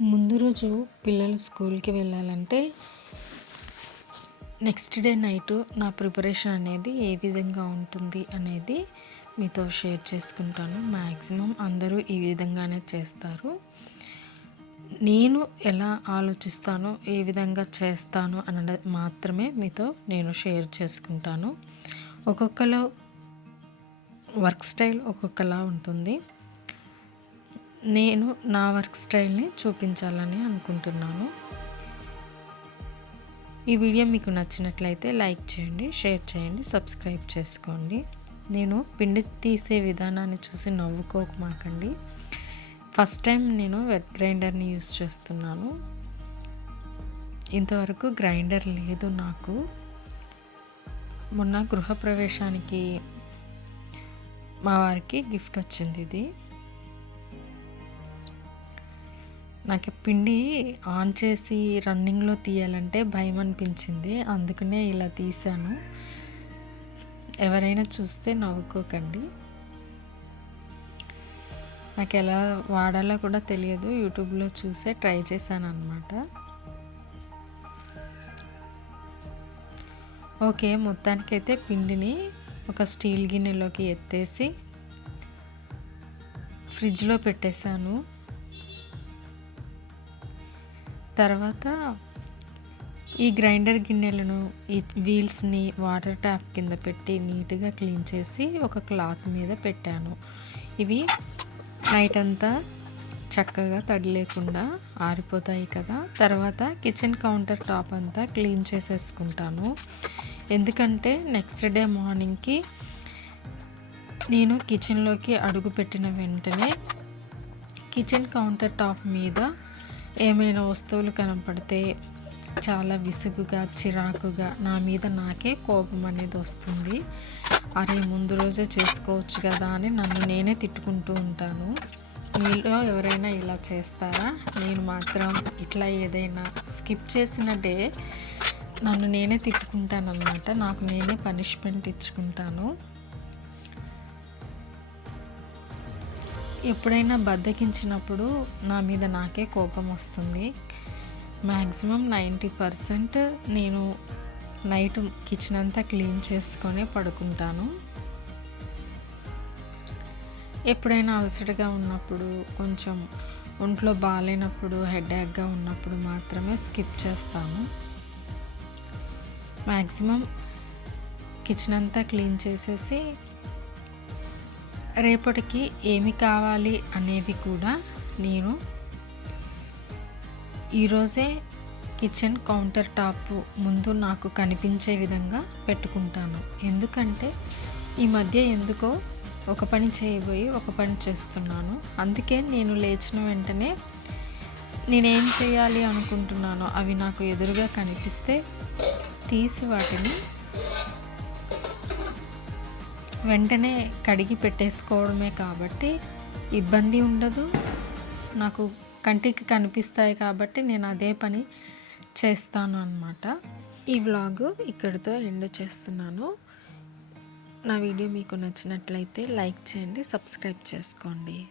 ముందు రోజు పిల్లలు స్కూల్కి వెళ్ళాలంటే నెక్స్ట్ డే నైట్ నా ప్రిపరేషన్ అనేది ఏ విధంగా ఉంటుంది అనేది మీతో షేర్ చేసుకుంటాను. మ్యాక్సిమం అందరూ ఈ విధంగానే చేస్తారు. నేను ఎలా ఆలోచిస్తానో ఏ విధంగా చేస్తాను అన్నది మాత్రమే మీతో నేను షేర్ చేసుకుంటాను. ఒక్కొక్కలో వర్క్ స్టైల్ ఒక్కొక్కలా ఉంటుంది. నేను నా వర్క్ స్టైల్ని చూపించాలని అనుకుంటున్నాను. ఈ వీడియో మీకు నచ్చినట్లయితే లైక్ చేయండి షేర్ చేయండి సబ్స్క్రైబ్ చేసుకోండి. నేను పిండి తీసే విధానాన్ని చూసి నవ్వుకోకమాకండి ఫస్ట్ టైం నేను వెట్ గ్రైండర్ని యూస్ చేస్తున్నాను. ఇంతవరకు గ్రైండర్ లేదు నాకు. మొన్న గృహప్రవేశానికి మా వారికి గిఫ్ట్ వచ్చింది ఇది. నాకు పిండి ఆన్ చేసి రన్నింగ్లో తీయాలంటే భయం అనిపించింది అందుకనే ఇలా తీశాను. ఎవరైనా చూస్తే నవ్వుకోకండి. నాకు ఎలా వాడాలో కూడా తెలియదు. యూట్యూబ్లో చూసే ట్రై చేశాను అనమాట ఓకే మొత్తానికైతే పిండిని ఒక స్టీల్ గిన్నెలోకి ఎత్తేసి ఫ్రిడ్జ్లో పెట్టేశాను. తర్వాత ఈ గ్రైండర్ గిన్నెలను ఈ వీల్స్ని వాటర్ ట్యాప్ కింద పెట్టి నీట్గా క్లీన్ చేసి ఒక క్లాత్ మీద పెట్టాను. ఇవి నైట్ అంతా చక్కగా తడి లేకుండా ఆరిపోతాయి కదా. తర్వాత కిచెన్ కౌంటర్ టాప్ అంతా క్లీన్ చేసేసుకుంటాను. ఎందుకంటే నెక్స్ట్ డే మార్నింగ్కి నేను కిచెన్లోకి అడుగు పెట్టిన వెంటనే కిచెన్ కౌంటర్ టాప్ మీద ఏమైనా వస్తువులు కనపడితే చాలా విసుగుగా చిరాకుగా నా మీద నాకే కోపం అనేది వస్తుంది. అరే ముందు రోజే చేసుకోవచ్చు కదా అని నన్ను నేనే తిట్టుకుంటూ ఉంటాను. మీలో ఎవరైనా ఇలా చేస్తారా? నేను మాత్రం ఇట్లా ఏదైనా స్కిప్ చేసిన డే నన్ను నేనే తిట్టుకుంటాను అనమాట నాకు నేనే పనిష్మెంట్ ఇచ్చుకుంటాను. ఎప్పుడైనా బద్దకించినప్పుడు నా మీద నాకే కోపం వస్తుంది. మ్యాక్సిమం నైంటీ పర్సెంట్ నేను నైట్ కిచెన్ అంతా క్లీన్ చేసుకొని పడుకుంటాను. ఎప్పుడైనా అలసటగా ఉన్నప్పుడు కొంచెం ఒంట్లో బాగాలేనప్పుడు హెడేక్గా ఉన్నప్పుడు మాత్రమే స్కిప్ చేస్తాను. మ్యాక్సిమం కిచెన్ అంతా క్లీన్ చేసేసి రేపటికి ఏమి కావాలి అనేవి కూడా నేను ఈరోజే కిచెన్ కౌంటర్ టాప్ ముందు నాకు కనిపించే విధంగా పెట్టుకుంటాను. ఎందుకంటే ఈ మధ్య ఎందుకో ఒక పని చేయబోయి ఒక పని చేస్తున్నాను. అందుకే నేను లేచిన వెంటనే నేనేం చేయాలి అనుకుంటున్నానో అవి నాకు ఎదురుగా కనిపిస్తే తీసి వాటిని వెంటనే కడిగి పెట్టేసుకోవడమే కాబట్టి ఇబ్బంది ఉండదు. నాకు కంటికి కనిపిస్తాయి కాబట్టి నేను అదే పని చేస్తాను అనమాట ఈ వ్లాగ్ ఇక్కడితో ఎండ్ చేస్తున్నాను. నా వీడియో మీకు నచ్చినట్లయితే లైక్ చేయండి సబ్స్క్రైబ్ చేసుకోండి.